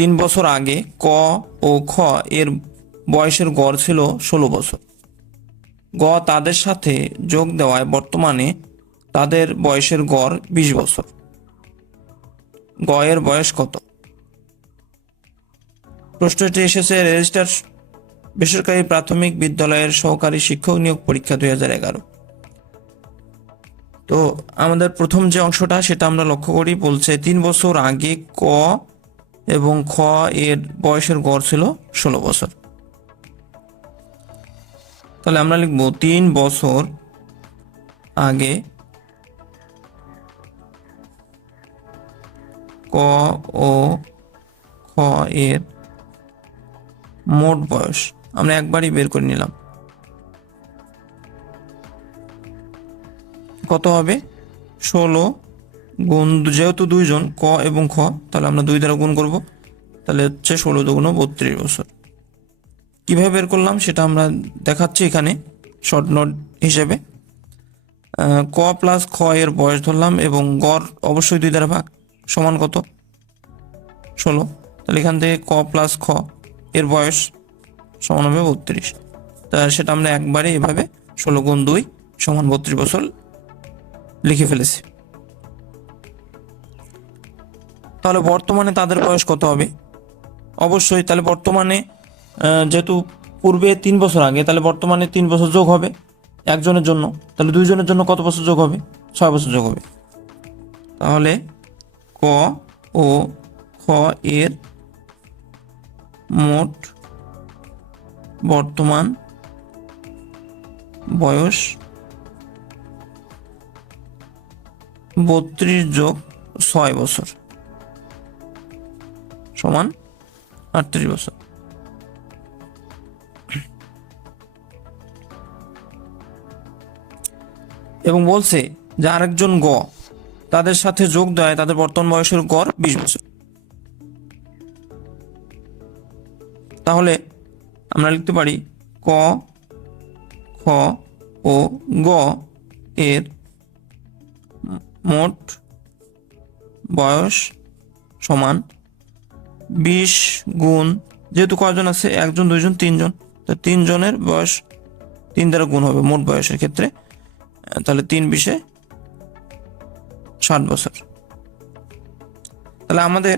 3 বছর আগে ক ও খ এর বয়সের গড় ছিল 16 বছর। গ তাদের সাথে যোগ দেওয়ায় বর্তমানে তাদের বয়সের গড় 20 বছর। গ এর বয়স কত? প্রশ্নটি এসেছে রেজিস্ট্রার বেসরকারি প্রাথমিক বিদ্যালয়ের সহকারী শিক্ষক নিয়োগ পরীক্ষা 2011। তো আমাদের প্রথম যে অংশটা সেটা আমরা লক্ষ্য করি, বলছে 3 বছর আগে ক এবং খ এর বয়সের গড় ছিল 16 বছর। তাহলে আমরা লিখব 3 বছর আগে ক ও খ এর মোট বয়স আমরা একবারই বের করে নিলাম। কত হবে? 16 গুণ, যেহেতু দুইজন ক এবং খ, তাহলে আমরা 2 দ্বারা গুণ করব, তাহলে হচ্ছে 16 দুগুণ 32 বছর। কিভাবে বের করলাম সেটা আমরা দেখাচ্ছি এখানে শর্ট নোট হিসেবে। ক প্লাস খ এর বয়স ধরলাম এবং গড় অবশ্যই 2 দ্বারা ভাগ, সমান কত? 16। তাহলে এখান থেকে ক প্লাস খ এর বয়স সমান হবে 32। তা সেটা আমরা একবারে এভাবে 16 গুণ 2 সমান 32 বছর লিখে ফেলেছি। তাহলে বর্তমানে তাদের বয়স কত হবে? অবশ্যই তাহলে বর্তমানে যেহেতু পূর্বে 3 বছর আগে, তাহলে বর্তমানে 3 বছর যোগ হবে একজনের জন্য, তাহলে দুইজনের জন্য কত বছর যোগ হবে? 6 বছর যোগ হবে। তাহলে ক ও খ এর মোট বর্তমান বয়স 32 যোগ 6 বছর সমান 38 বছর। এবং বলছে যে আরেকজন গ তাদের সাথে যোগ দেয় তাদের বর্তমান বয়সের গড় 20 বছর। তাহলে আমরা লিখতে পারি ক খ ও গ এর মোট বয়স সমান 20 গুণ, যেহেতু কয়জন আছে, একজন দুইজন তিনজন, তো 3 জনের বয়স 3 দ্বারা গুণ হবে মোট বয়সের ক্ষেত্রে, তাহলে 3 20 60 বছর। তাহলে আমাদের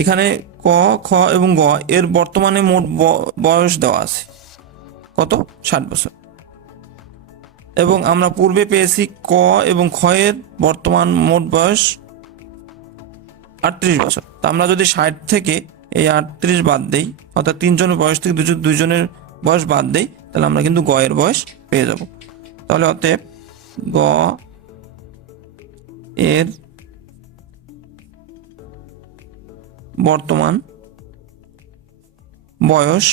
এখানে ক খ এবং গ এর বর্তমানে মোট বয়স দেওয়া আছে কত? 60 বছর। এবং আমরা পূর্বে পেয়েছি ক এবং খ এর বর্তমান মোট বয়স 38 বছর। তা আমরা যদি 60 থেকে এই 38 বাদ দেই, অর্থাৎ 3 জনের বয়স থেকে দুইজনের বয়স বাদ দেই, তাহলে আমরা কিন্তু গ এর বয়স পেয়ে যাব। তাহলে অতএব গ এর বর্তমান বয়স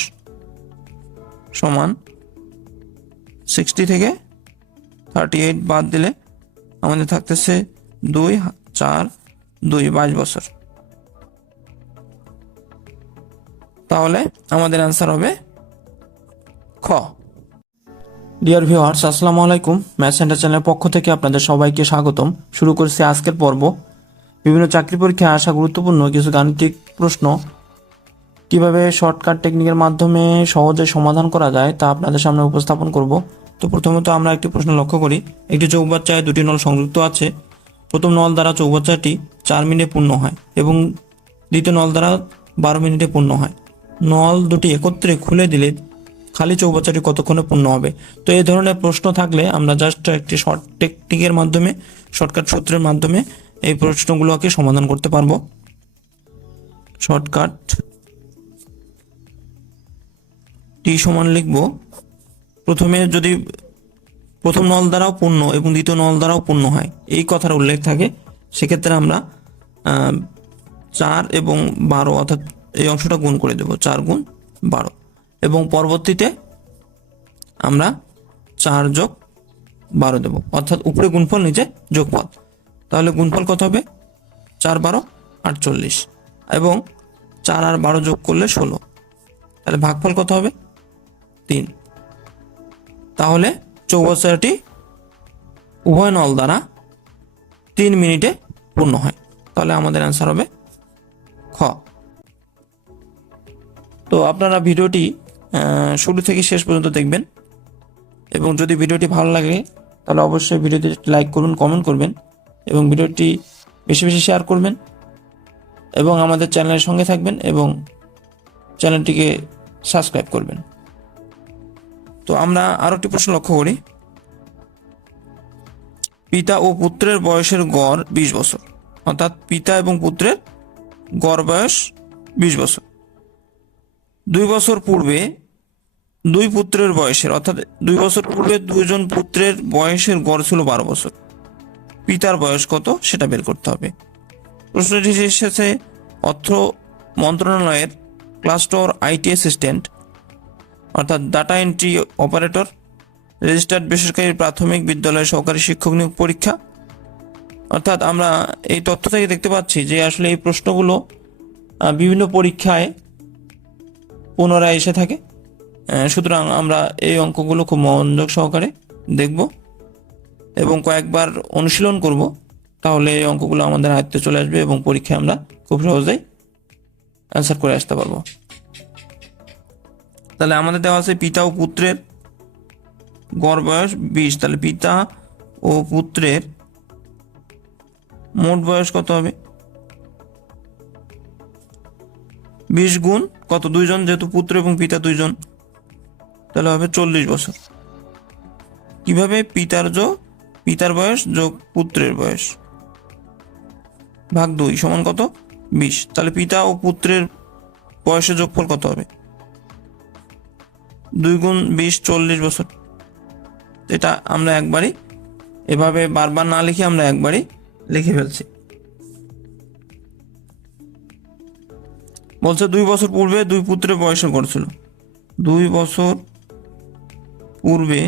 সমান 60 থেকে 38 বাদ দিলে আমাদের থাকতেছে 2 4 2 22 বছর। তাহলে আমাদের অ্যান্সার হবে খ। ডিয়ার ভিউয়ার্স, আসসালামু আলাইকুম। ম্যাথ সেন্টার চ্যানেলের পক্ষ থেকে আপনাদের সবাইকে স্বাগতম। শুরু করছি আজকের পর্ব। বিভিন্ন চাকরি পরীক্ষায় আসা গুরুত্বপূর্ণ কিছু গাণিতিক প্রশ্ন কিভাবে শর্টকাট টেকনিকের মাধ্যমে সহজে সমাধান করা যায় তা আপনাদের সামনে উপস্থাপন করব। তো প্রথমত আমরা একটি প্রশ্ন লক্ষ্য করি। একটি চৌবাচ্চায় 2টি নল সংযুক্ত আছে। প্রথম নল দ্বারা চৌবাচ্চাটি 4 মিনিটে পূর্ণ হয় এবং দ্বিতীয় নল দ্বারা 12 মিনিটে পূর্ণ হয়। নল দুটি একত্রে খুলে দিলে খালি চৌবাচ্চাটি কতক্ষণে পূর্ণ হবে? তো এই ধরনের প্রশ্ন থাকলে আমরা জাস্ট একটি শর্ট টেকনিকের মাধ্যমে, শর্টকাট সূত্রের মাধ্যমে এই প্রশ্নগুলোকে সমাধান করতে পারবো। শর্টকাট টি সমান লিখব, প্রথমে যদি প্রথম নল দ্বারাও পূর্ণ এবং দ্বিতীয় নল দ্বারাও পূর্ণ হয় এই কথার উল্লেখ থাকে, সেক্ষেত্রে আমরা 4 এবং 12 অর্থাৎ এই অংশটা গুণ করে দেব, 4 গুণ 12, এবং পরবর্তীতে আমরা 4 যোগ 12 দেব, অর্থাৎ উপরে গুণফল নিচে যোগফল। তাহলে গুণফল কত হবে? 4 12 48, এবং 4 আর 12 যোগ করলে 16, তাহলে ভাগফল কত হবে? 3। তাহলে চৌবাচ্চাটি উভয় নল দ্বারা 3 মিনিটে পূর্ণ হয়। তাহলে আমাদের অ্যান্সার হবে খ। তো আপনারা ভিডিওটি শুরু থেকে শেষ পর্যন্ত দেখবেন, এবং যদি ভিডিওটি ভালো লাগে তাহলে অবশ্যই ভিডিওটি লাইক করুন, কমেন্ট করবেন, এবং ভিডিওটি বেশি বেশি শেয়ার করবেন, এবং আমাদের চ্যানেলের সঙ্গে থাকবেন এবং চ্যানেলটিকে সাবস্ক্রাইব করবেন। তো আমরা আরও একটি প্রশ্ন লক্ষ্য করি। পিতা ও পুত্রের বয়সের গড় 20 বছর, অর্থাৎ পিতা এবং পুত্রের গড় বয়স 20 বছর। 2 বছর পূর্বে দুই পুত্রের বয়সের, অর্থাৎ 2 বছর পূর্বে দুইজন পুত্রের বয়সের গড় ছিল 12 বছর। পিতার বয়স কত সেটা বের করতে হবে। প্রশ্নটি এসেছে অর্থ মন্ত্রণালয়ের ক্লাস্টর আইটি অ্যাসিস্ট্যান্ট, অর্থাৎ ডাটা এন্ট্রি অপারেটর, রেজিস্টার্ড বেসরকারি প্রাথমিক বিদ্যালয় সহকারী শিক্ষক নিয়োগ পরীক্ষা। অর্থাৎ আমরা এই তথ্য থেকে দেখতে পাচ্ছি যে আসলে এই প্রশ্নগুলো বিভিন্ন পরীক্ষায় পুনরায় এসে থাকে। সুতরাং আমরা এই অঙ্কগুলো খুব মনোযোগ সহকারে দেখব এবং কয়েকবার অনুশীলন করব, তাহলে এই অঙ্কগুলো আমাদের আয়ত্তে চলে আসবে এবং পরীক্ষায় আমরা খুব সহজেই অ্যান্সার করে আসতে পারবো। তাহলে আমাদের দেওয়া আছে পিতা ও পুত্রের গড় বয়স 20, তাহলে পিতা ও পুত্রের মোট বয়স কত হবে? 20 গুণ কত? দুইজন, যেহেতু পুত্র এবং পিতা দুইজন, তাহলে হবে 40 বছর। কিভাবে? পিতার বয়স যোগ পুত্রের বয়স ভাগ 2 সমান কত? 20। তাহলে পিতা ও পুত্রের বয়সের যোগফল কত হবে? 2 গুণ 20, 40 বছর। এটা আমরা একবারই, এভাবে বারবার না লিখে আমরা একবারই লিখে ফেলছি। বলছে 2 বছর পূর্বে দুই পুত্রের বয়সের গড় ছিল। 2 বছর পূর্বে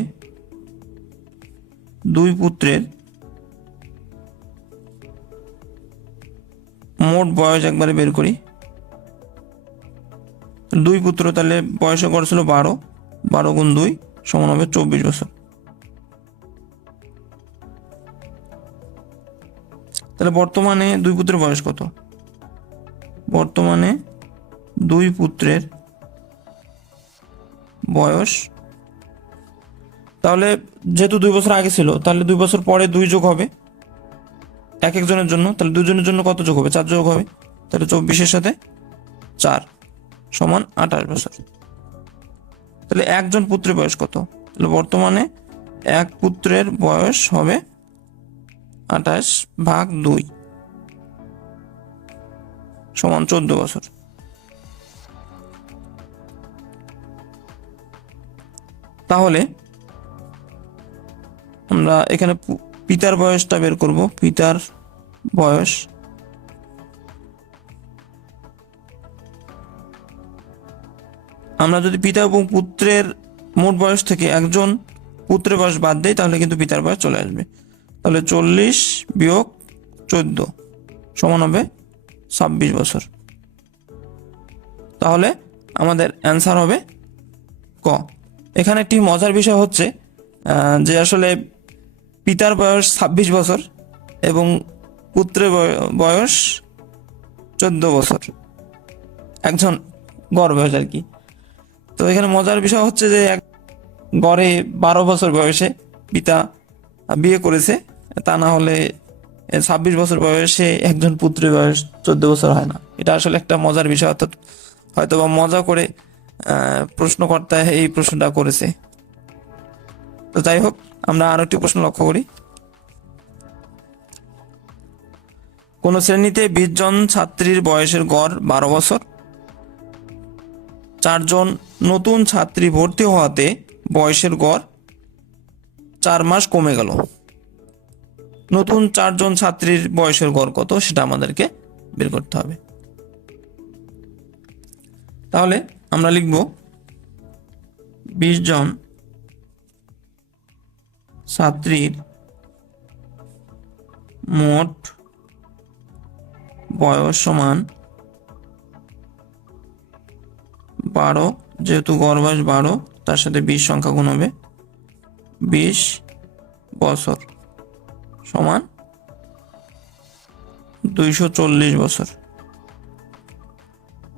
দুই পুত্রের মোট বয়স একবারে বের করি। 2 পুত্র, তাহলে বয়সের গড় ছিল 12, 12 গুণ 2 সমান হবে 24 বছর। তাহলে বর্তমানে 2 পুত্রের বয়স কত? বর্তমানে 2 পুত্রের বয়স, তাহলে যেহেতু 2 বছর আগে ছিল, তাহলে 2 বছর পরে 2 যোগ হবে এক একজনের জন্য, তাহলে দুজনের জন্য কত যোগ হবে? 4 যোগ হবে। তাহলে 24-এর সাথে 4 সমান 28 বছর। তাহলে একজন পুত্রের বয়স কত? তাহলে বর্তমানে এক পুত্রের বয়স হবে 28 ভাগ 2 সমান 14 বছর। তাহলে আমরা এখানে পিতার বয়সটা বের করব। পিতার বয়স আমরা যদি পিতা এবং পুত্রের মোট বয়স থেকে একজন পুত্রের বয়স বাদ দেই, তাহলে কিন্তু পিতার বয়স চলে আসবে। তাহলে 40 বিয়োগ 14 সমান হবে 26 বছর। তাহলে আমাদের অ্যান্সার হবে ক। এখানে একটি মজার বিষয় হচ্ছে যে আসলে পিতার বয়স 26 বছর এবং পুত্রের বয়স 14 বছর, একজন গড় বয়স আর কি। তো এখানে মজার বিষয় হচ্ছে যে গড়ে 12 বছর বয়সে পিতা বিয়ে করেছে, তা না হলে 26 বছর বয়সে একজন পুত্রের বয়স 14 বছর হয় না। এটা আসলে একটা মজার বিষয়, অর্থাৎ হয়তো বা মজা করে প্রশ্নকর্তা এই প্রশ্নটা করেছে। তো যাই হোক, আমরা আরো একটি প্রশ্ন লক্ষ্য করি। কোন শ্রেণীতে 20 জন ছাত্রীর বয়সের গড় 12 বছর, 4 জন নতুন ছাত্রী ভর্তি হওয়াতে বয়সের গড় 4 মাস কমে গেল। নতুন 4 জন ছাত্রীর বয়সের গড় কত সেটা আমাদেরকে বের করতে হবে। তাহলে আমরা লিখব 20 জন ছাত্রীর মোট বয়স সমান 12, যেহেতু গড় বয়স 12 তার সাথে 20 সংখ্যা গুণ হবে, 20 বছর সমান 240 বছর।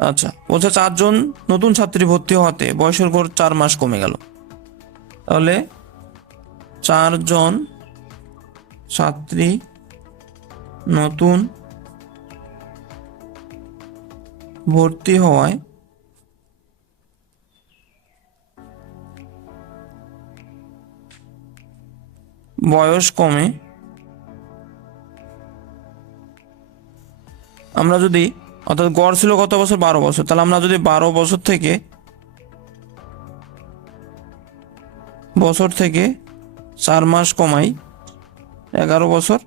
আচ্ছা, বলছে 4 জন নতুন ছাত্রী ভর্তি হওয়াতে বয়সের গড় 4 মাস কমে গেল। তাহলে 4 জন ছাত্রী নতুন ভর্তি হওয়ায় বয়স কমে, আমরা যদি অর্থাৎ গড় ছিল কত বছর, 12 বছর, তাহলে আমরা যদি 12 বছর থেকে 4 মাস কমাই, 11 বছর,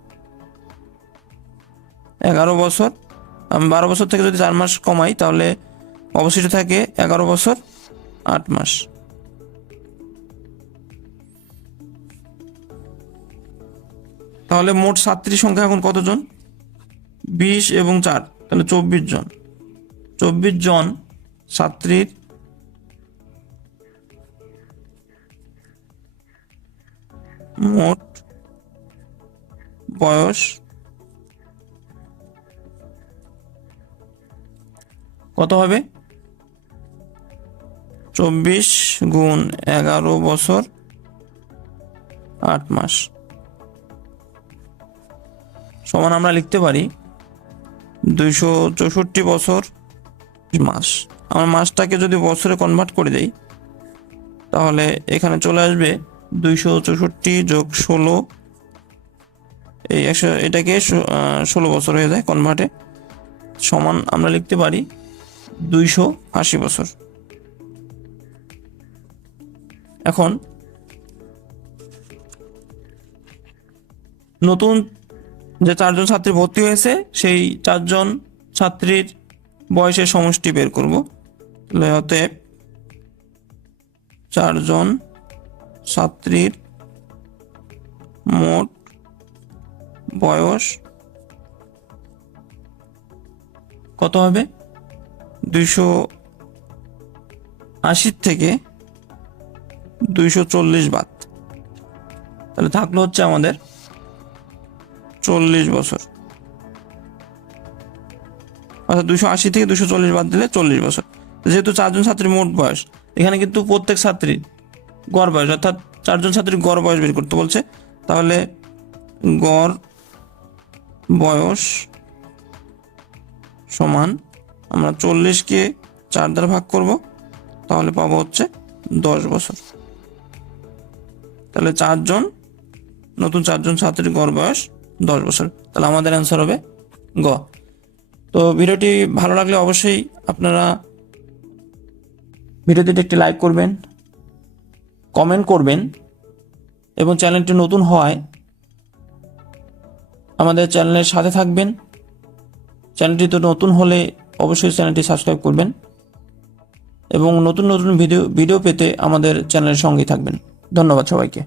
আমি 12 বছর থেকে যদি 4 মাস কমাই তাহলে অবশিষ্ট থাকে 11 বছর 8 মাস। তাহলে মোট ছাত্রী সংখ্যা এখন কতজন? 20 এবং 4, তাহলে 24 জন। 24 জন ছাত্রীর মোট বয়স কত হবে? 24 গুণ 11 বছর 8 মাস সমান আমরা লিখতে পারি 264 বছর মাস। আমার মাসটাকে যদি বছরে কনভার্ট করে দেই তাহলে এখানে চলে আসবে 264 যোগ 16, এই 100, এটাকে 16 বছর হয়ে যায় কনভার্টে, সমান আমরা লিখতে পারি 280 বছর। এখন নতুন যে 4 জন ছাত্রী ভর্তি হয়েছে সেই 4 জন ছাত্রীর বয়সের সমষ্টি বের করব। তাহলে অতএব 4 জন ছাত্রীর মোট বয়স কত হবে? 280 থেকে 240 বাদ, তাহলে থাকলো হচ্ছে আমাদের 40 বছর। অর্থাৎ 280 থেকে 240 বাদ দিলে 40 বছর। যেহেতু 4 জন ছাত্রীর মোট বয়স, এখানে কিন্তু প্রত্যেক ছাত্রীর গড় বয়স, অর্থাৎ 4 জন ছাত্রীর গড় বয়স বের করতে বলছে। তাহলে গড় বয়স সমান আমরা 40কে 4 দ্বারা ভাগ করব, তাহলে পাবো হচ্ছে 10 বছর। তাহলে নতুন 4 জন ছাত্রীর গড় বয়স 10 বছর। তাহলে আমাদের অ্যান্সার হবে গ। তো ভিডিওটি ভালো লাগলে অবশ্যই আপনারা ভিডিওটিতে একটি লাইক করবেন, কমেন্ট করবেন, এবং চ্যানেলটি নতুন হওয়ায় আমাদের চ্যানেলের সাথে থাকবেন। চ্যানেলটি তো নতুন হলে অবশ্যই চ্যানেলটি সাবস্ক্রাইব করবেন এবং নতুন নতুন ভিডিও পেতে আমাদের চ্যানেলের সঙ্গেই থাকবেন। ধন্যবাদ সবাইকে।